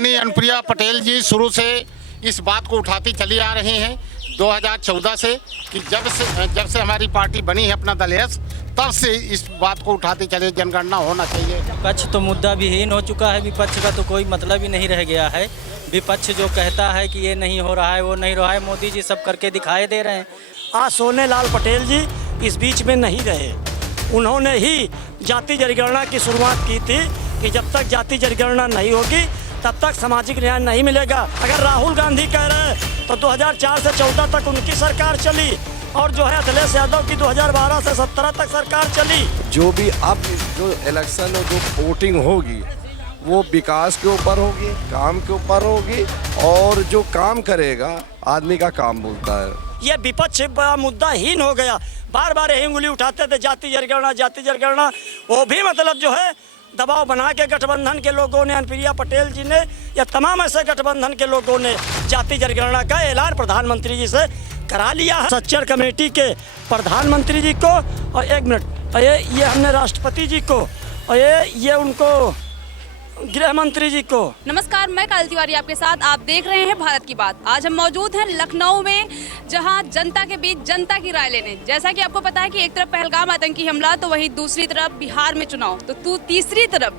माननीय अनुप्रिया पटेल जी शुरू से इस बात को उठाती चली आ रही हैं 2014 से कि जब से हमारी पार्टी बनी है अपना दल यस, तब से इस बात को उठाते चले जनगणना होना चाहिए। विपक्ष तो मुद्दा विहीन हो चुका है, विपक्ष का तो कोई मतलब ही नहीं रह गया है। विपक्ष जो कहता है कि ये नहीं हो रहा है, वो नहीं हो रहा है, मोदी जी सब करके दिखाई दे रहे हैं। आज सोनेलाल पटेल जी इस बीच में नहीं रहे। उन्होंने ही जाति जनगणना की शुरुआत की थी कि जब तक जाति जनगणना नहीं होगी तब तक सामाजिक न्याय नहीं मिलेगा। अगर राहुल गांधी कह रहे हैं तो 2004 से 14 तक उनकी सरकार चली और जो है अखिलेश यादव की 2012 से 17 तक सरकार चली। जो भी अब जो इलेक्शन और जो वोटिंग होगी वो विकास के ऊपर होगी, काम के ऊपर होगी, और जो काम करेगा आदमी का काम बोलता है। ये विपक्ष मुद्दा हीन हो गया। बार बार यही उंगली उठाते थे जाति जनगणना, वो भी मतलब जो है दबाव बना के गठबंधन के लोगों ने, अनुप्रिया पटेल जी ने या तमाम ऐसे गठबंधन के लोगों ने जाति जनगणना का ऐलान प्रधानमंत्री जी से करा लिया है। सच्चर कमेटी के प्रधानमंत्री जी को और ये हमने राष्ट्रपति जी को और ये उनको गृह मंत्री जी को। नमस्कार, मैं काली तिवारी आपके साथ। आप देख रहे हैं भारत की बात। आज हम मौजूद हैं लखनऊ में, जहां जनता के बीच जनता की राय लेने। जैसा कि आपको पता है कि एक तरफ पहलगाम आतंकी हमला, तो वहीं दूसरी तरफ बिहार में चुनाव, तो तीसरी तरफ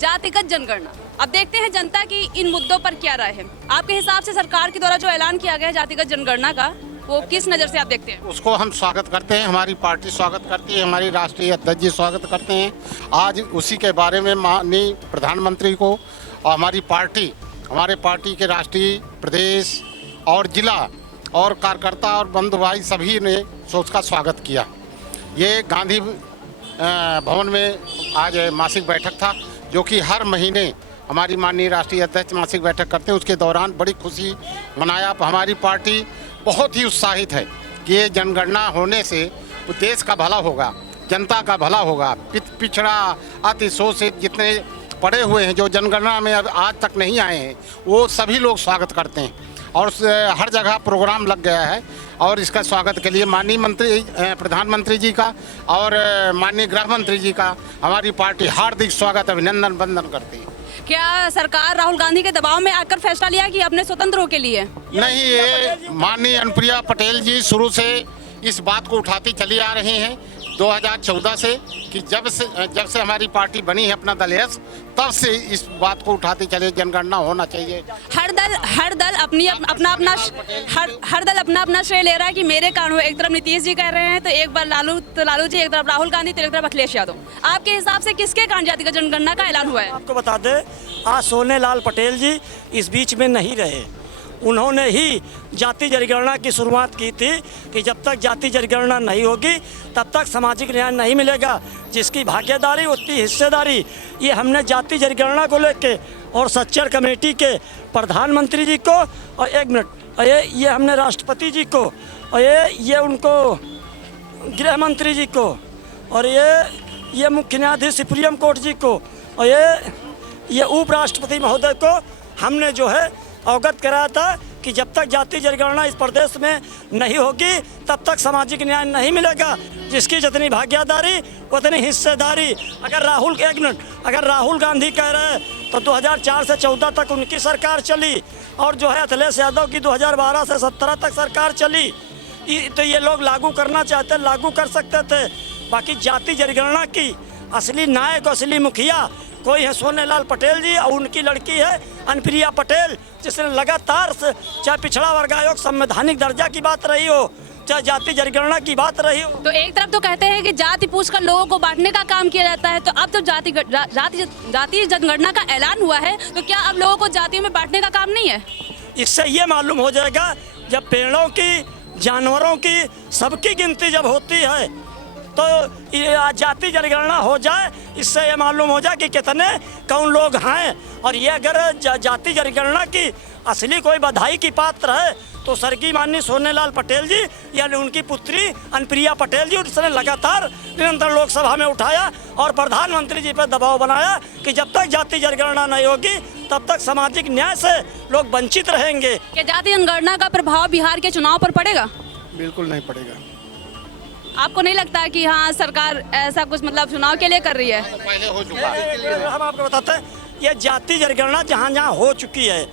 जातिगत जनगणना। अब देखते हैं जनता की इन मुद्दों पर क्या राय है। आपके हिसाब से सरकार के द्वारा जो ऐलान किया गया है जातिगत जनगणना का, वो किस नज़र से आप देखते हैं? उसको हम स्वागत करते हैं, हमारी पार्टी स्वागत करती है, हमारी राष्ट्रीय अध्यक्ष जी स्वागत करते हैं। आज उसी के बारे में माननीय प्रधानमंत्री को और हमारी पार्टी, हमारे पार्टी के राष्ट्रीय, प्रदेश और जिला और कार्यकर्ता और बंधु भाई सभी ने उसका स्वागत किया। ये गांधी भवन में आज मासिक बैठक था, जो कि हर महीने हमारी माननीय राष्ट्रीय अध्यक्ष मासिक बैठक करते हैं। उसके दौरान बड़ी खुशी मनाया। हमारी पार्टी बहुत ही उत्साहित है कि ये जनगणना होने से देश का भला होगा, जनता का भला होगा। पिछड़ा, अति शोषित जितने पड़े हुए हैं जो जनगणना में अब आज तक नहीं आए हैं, वो सभी लोग स्वागत करते हैं और हर जगह प्रोग्राम लग गया है। और इसका स्वागत के लिए माननीय प्रधानमंत्री जी का और माननीय गृह मंत्री जी का हमारी पार्टी हार्दिक स्वागत, अभिनंदन, वंदन करती है। क्या सरकार राहुल गांधी के दबाव में आकर फैसला लिया कि अपने स्वतंत्र के लिए? नहीं, ये माननीय अनुप्रिया पटेल जी शुरू से इस बात को उठाती चली आ रही हैं 2014 से कि जब से हमारी पार्टी बनी है अपना दल यस, तब से इस बात को उठाते चले जनगणना होना चाहिए। हर दल अपना अपना श्रेय ले रहा है कि मेरे कारण हुआ। एक तरफ नीतीश जी कह रहे हैं, तो एक बार लालू जी, एक तरफ राहुल गांधी, तो एक तरफ अखिलेश यादव। आपके हिसाब से किसके कारण जातिगत जनगणना का ऐलान हुआ है? आपको बता दें, आज सोनेलाल पटेल जी इस बीच में नहीं रहे। उन्होंने ही जाति जनगणना की शुरुआत की थी कि जब तक जाति जनगणना नहीं होगी तब तक सामाजिक न्याय नहीं मिलेगा। जिसकी भागीदारी उतनी हिस्सेदारी। ये हमने जाति जनगणना को लेके और सच्चर कमेटी के प्रधानमंत्री जी को और ये हमने राष्ट्रपति जी को और ये उनको गृह मंत्री जी को और ये मुख्य न्यायाधीश सुप्रीम कोर्ट जी को और ये उपराष्ट्रपति महोदय को हमने जो है अवगत कराया था कि जब तक जाति जनगणना इस प्रदेश में नहीं होगी तब तक सामाजिक न्याय नहीं मिलेगा। जिसकी जितनी भागीदारी उतनी हिस्सेदारी। अगर राहुल गांधी कह रहे हैं तो 2004 से 14 तक उनकी सरकार चली और जो है अखिलेश यादव की 2012 से 17 तक सरकार चली। तो ये लोग लागू करना चाहते, लागू कर सकते थे। बाकी जाति जनगणना की असली नायक, असली मुखिया कोई है सोनेलाल पटेल जी और उनकी लड़की है अनुप्रिया पटेल, जिसने लगातार चाहे पिछड़ा वर्ग आयोग, संवैधानिक दर्जा की बात रही हो, चाहे जाति जनगणना की बात रही हो। तो एक तरफ तो कहते हैं कि जाति पूछकर लोगों को बांटने का काम किया जाता है, तो अब तो जाति जनगणना का ऐलान हुआ है, तो क्या अब लोगों को जातियों में बांटने का काम नहीं है? इससे ये मालूम हो जाएगा, जब पेड़ों की, जानवरों की, सबकी गिनती जब होती है तो जाति जनगणना हो जाए। इससे ये मालूम हो जाए कि कितने कौन लोग हैं। और ये अगर जाति जनगणना की असली कोई बधाई की पात्र है तो स्वर्गीय माननीय सोनेलाल पटेल जी यानी उनकी पुत्री अनुप्रिया पटेल जी, उसने लगातार निरंतर लोकसभा में उठाया और प्रधानमंत्री जी पर दबाव बनाया कि जब तक जाति जनगणना नहीं होगी तब तक सामाजिक न्याय से लोग वंचित रहेंगे। क्या जाति जनगणना का प्रभाव बिहार के चुनाव पर पड़ेगा? बिल्कुल नहीं पड़ेगा। आपको नहीं लगता कि हाँ सरकार ऐसा कुछ मतलब चुनाव के लिए कर रही है? पहले हो चुका है। हम आपको बताते हैं, ये जाति जनगणना जहाँ जहाँ हो चुकी है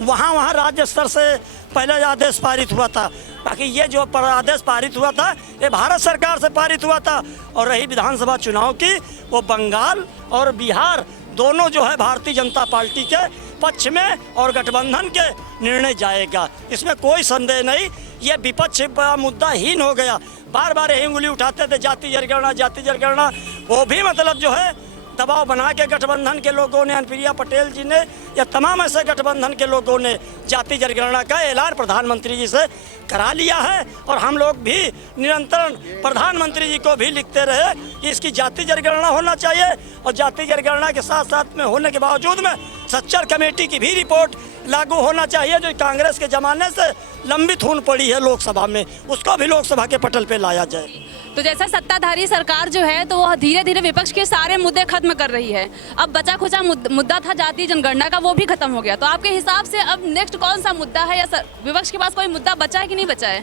वहाँ वहाँ राज्य स्तर से पहले आदेश पारित हुआ था, बाकी ये जो आदेश पारित हुआ था ये भारत सरकार से पारित हुआ था। और रही विधानसभा चुनाव की, वो बंगाल और बिहार दोनों जो है भारतीय जनता पार्टी के पक्ष में और गठबंधन के निर्णय जाएगा, इसमें कोई संदेह नहीं। ये विपक्ष का मुद्दा हीन हो गया, बार बार यही उंगली उठाते थे जाति जनगणना जाति जनगणना, वो भी मतलब जो है दबाव बना के गठबंधन के लोगों ने, अनुप्रिया पटेल जी ने या तमाम ऐसे गठबंधन के लोगों ने जाति जनगणना का ऐलान प्रधानमंत्री जी से करा लिया है। और हम लोग भी निरंतर प्रधानमंत्री जी को भी लिखते रहे कि इसकी जाति जनगणना होना चाहिए, और जाति जनगणना के साथ साथ में होने के बावजूद में सच्चर कमेटी की भी रिपोर्ट लागू होना चाहिए, जो कांग्रेस के ज़माने से लंबित होने पड़ी है लोकसभा में, उसको भी लोकसभा के पटल पे लाया जाए। तो जैसा सत्ताधारी सरकार जो है तो वह धीरे धीरे विपक्ष के सारे मुद्दे खत्म कर रही है। अब बचा खुचा मुद्दा था जातीय जनगणना का, वो भी खत्म हो गया। तो आपके हिसाब से अब नेक्स्ट कौन सा मुद्दा है, या विपक्ष के पास कोई मुद्दा बचा है कि नहीं बचा है?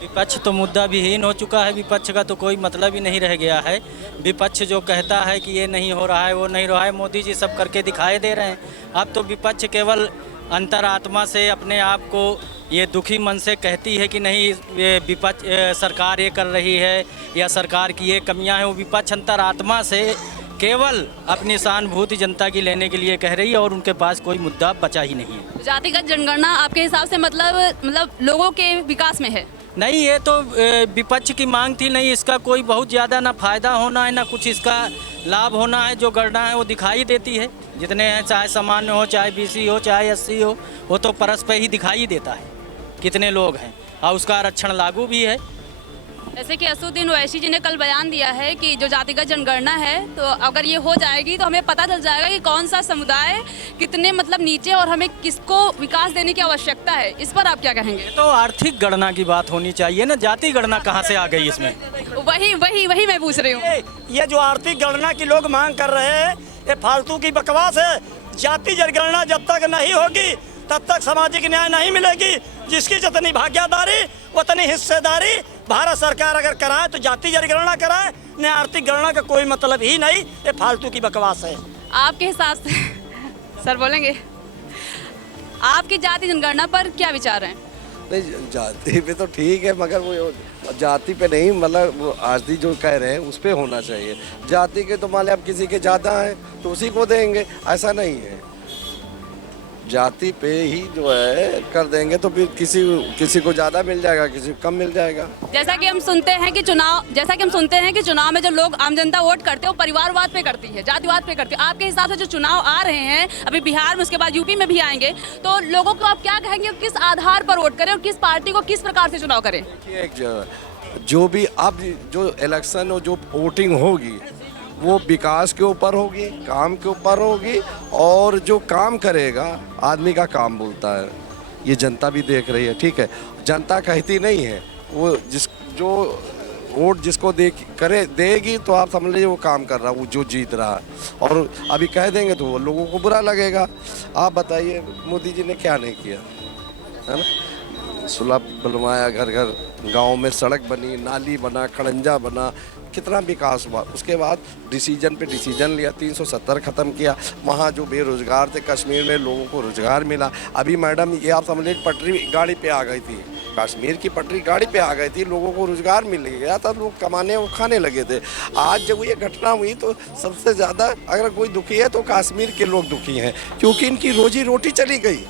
विपक्ष तो मुद्दा विहीन हो चुका है, विपक्ष का तो कोई मतलब ही नहीं रह गया है। विपक्ष जो कहता है कि ये नहीं हो रहा है, वो नहीं हो रहा है, मोदी जी सब करके दिखाई दे रहे हैं। अब तो विपक्ष केवल अंतरात्मा से अपने आप को ये दुखी मन से कहती है कि नहीं ये विपक्ष सरकार ये कर रही है या सरकार की ये कमियां हैं, वो विपक्ष अंतरात्मा से केवल अपनी सहानुभूति जनता की लेने के लिए कह रही है, और उनके पास कोई मुद्दा बचा ही नहीं है। जातिगत जनगणना आपके हिसाब से मतलब लोगों के विकास में है? नहीं, ये तो विपक्ष की मांग थी, नहीं इसका कोई बहुत ज़्यादा ना फायदा होना है ना कुछ इसका लाभ होना है। जो गणना है वो दिखाई देती है, जितने हैं चाहे सामान्य हो चाहे बीसी हो चाहे एससी हो, वो तो परस्पर ही दिखाई देता है कितने लोग हैं, और उसका आरक्षण लागू भी है। जैसे कि असदुद्दीन ओवैसी जी ने कल बयान दिया है कि जो जातिगत जनगणना है तो अगर ये हो जाएगी तो हमें पता चल जाएगा कि कौन सा समुदाय कितने मतलब नीचे, और हमें किसको विकास देने की आवश्यकता है। इस पर आप क्या कहेंगे? तो आर्थिक गणना की बात होनी चाहिए ना, जाति गणना कहाँ से आ गई इसमें? वही मैं पूछ रही हूँ। ये जो आर्थिक गणना की लोग मांग कर रहे हैं ये फालतू की बकवास है। जाति जनगणना जब तक नहीं होगी तब तक सामाजिक न्याय नहीं मिलेगी। जिसकी जितनी भागीदारी उतनी हिस्सेदारी भारत सरकार अगर कराए तो जाति जनगणना कराए, न आर्थिक गणना का कोई मतलब ही नहीं, ये फालतू की बकवास है। आपके हिसाब से सर बोलेंगे, आपकी जाति जनगणना पर क्या विचार हैं? नहीं, जाति पे तो ठीक है, मगर वो जाति पे नहीं, मतलब वो आरती जो कह रहे हैं उस पे होना चाहिए। जाति के तो मान लिया अब किसी के ज़्यादा हैं तो उसी को देंगे, ऐसा नहीं है। जाति पे ही जो है कर देंगे तो फिर किसी को ज़्यादा मिल जाएगा, किसी को कम मिल जाएगा। जैसा कि हम सुनते हैं कि चुनाव में जो लोग आम जनता वोट करते हैं वो परिवारवाद पे करती है, जातिवाद पे करती है। आपके हिसाब से जो चुनाव आ रहे हैं अभी बिहार में, उसके बाद यूपी में भी आएंगे, तो लोगों को आप क्या कहेंगे, किस आधार पर वोट करें और किस पार्टी को किस प्रकार से चुनाव करें? जो भी अब जो इलेक्शन और जो वोटिंग होगी वो विकास के ऊपर होगी, काम के ऊपर होगी, और जो काम करेगा आदमी का काम बोलता है। ये जनता भी देख रही है, ठीक है। जनता कहती नहीं है, वो जो वोट जिसको देगी तो आप समझ लीजिए वो काम कर रहा है, वो जो जीत रहा है। और अभी कह देंगे तो वो लोगों को बुरा लगेगा। आप बताइए मोदी जी ने क्या नहीं किया, है ना? सुलभ बनवाया, घर घर गाँव में सड़क बनी, नाली बना, खड़ंजा बना, कितना विकास हुआ। उसके बाद डिसीजन पे डिसीजन लिया, 370 ख़त्म किया। वहाँ जो बेरोज़गार थे कश्मीर में लोगों को रोज़गार मिला। अभी मैडम ये आप समझ लीजिए पटरी गाड़ी पे आ गई थी, कश्मीर की पटरी गाड़ी पे आ गई थी, लोगों को रोज़गार मिल गया था, लोग कमाने और खाने लगे थे। आज जब ये घटना हुई तो सबसे ज़्यादा अगर कोई दुखी है तो कश्मीर के लोग दुखी हैं, क्योंकि इनकी रोजी रोटी चली गई।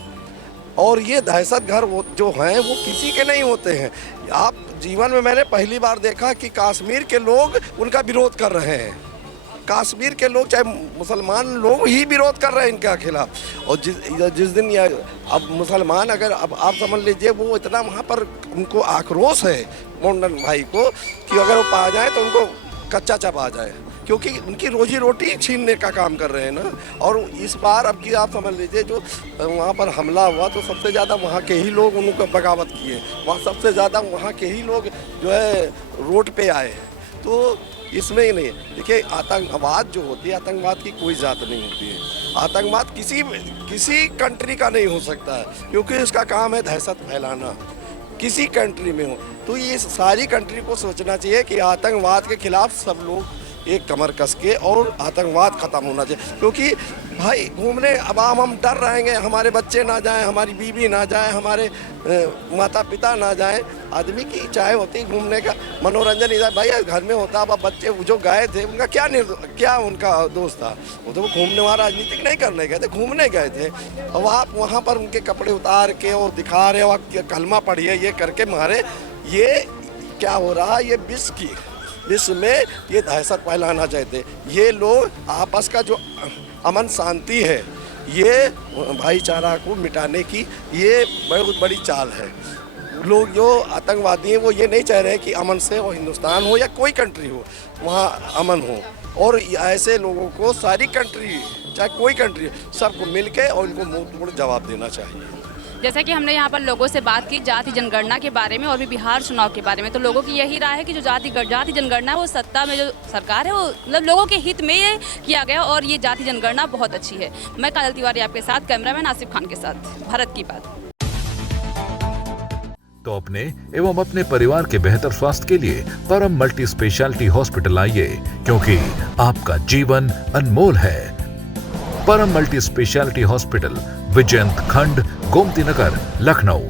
और ये दहशत घर जो हैं वो किसी के नहीं होते हैं। आप जीवन में मैंने पहली बार देखा कि कश्मीर के लोग उनका विरोध कर रहे हैं। कश्मीर के लोग चाहे मुसलमान लोग ही विरोध कर रहे हैं इनके खिलाफ। और जिस दिन अब मुसलमान अगर अब आप समझ लीजिए वो इतना वहाँ पर उनको आक्रोश है मोंडन भाई को कि अगर वो पा जाए तो उनको कच्चा चबा जाए, क्योंकि उनकी रोजी रोटी छीनने का काम कर रहे हैं ना। और इस बार अब की आप समझ लीजिए जो वहाँ पर हमला हुआ तो सबसे ज़्यादा वहाँ के ही लोग उनको बगावत किए, वहाँ सबसे ज़्यादा वहाँ के ही लोग जो है रोड पे आए। तो इसमें ही नहीं, देखिए आतंकवाद जो होती है, आतंकवाद की कोई जात नहीं होती है। आतंकवाद किसी कंट्री का नहीं हो सकता है, क्योंकि इसका काम है दहशत फैलाना, किसी कंट्री में हो। तो ये सारी कंट्री को सोचना चाहिए कि आतंकवाद के खिलाफ सब लोग एक कमर कस के और आतंकवाद ख़त्म होना चाहिए। क्योंकि भाई घूमने अब हम डर रहेंगे, हमारे बच्चे ना जाएं, हमारी बीवी ना जाए, हमारे माता पिता ना जाएं। आदमी की इच्छाएं होती घूमने का, मनोरंजन इधर भाई घर में होता। अब बच्चे जो गए थे उनका क्या उनका दोस्त था, वो तो घूमने वहाँ राजनीतिक नहीं करने गए थे, घूमने गए थे। अब आप वहाँ पर उनके कपड़े उतार के और दिखा रहे हो कलमा पढ़िए ये करके मारे, ये क्या हो रहा है? ये विश्व में ये दहशत फैलाना चाहते। ये लोग आपस का जो अमन शांति है, ये भाईचारा को मिटाने की ये बहुत बड़ी चाल है। लोग जो आतंकवादी हैं वो ये नहीं चाह रहे कि अमन से वो हिंदुस्तान हो या कोई कंट्री हो वहाँ अमन हो। और ऐसे लोगों को सारी कंट्री चाहे कोई कंट्री सबको मिल के और उनको मुंह तोड़ जवाब देना चाहिए। जैसा कि हमने यहाँ पर लोगों से बात की जाति जनगणना के बारे में और भी बिहार चुनाव के बारे में, तो लोगों की यही राय है कि जो जाति जनगणना है वो सत्ता में जो सरकार है वो मतलब लोगों के हित में ये किया गया और ये जाति जनगणना बहुत अच्छी है। मैं काजल तिवारी आपके साथ, कैमरामैन आसिफ खान के साथ, भारत की बात। तो अपने एवं अपने परिवार के बेहतर स्वास्थ्य के लिए परम मल्टी स्पेशलिटी हॉस्पिटल आइए, क्योंकि आपका जीवन अनमोल है। परम मल्टी स्पेशलिटी हॉस्पिटल, विजयंत खंड, गोमती नगर, लखनऊ।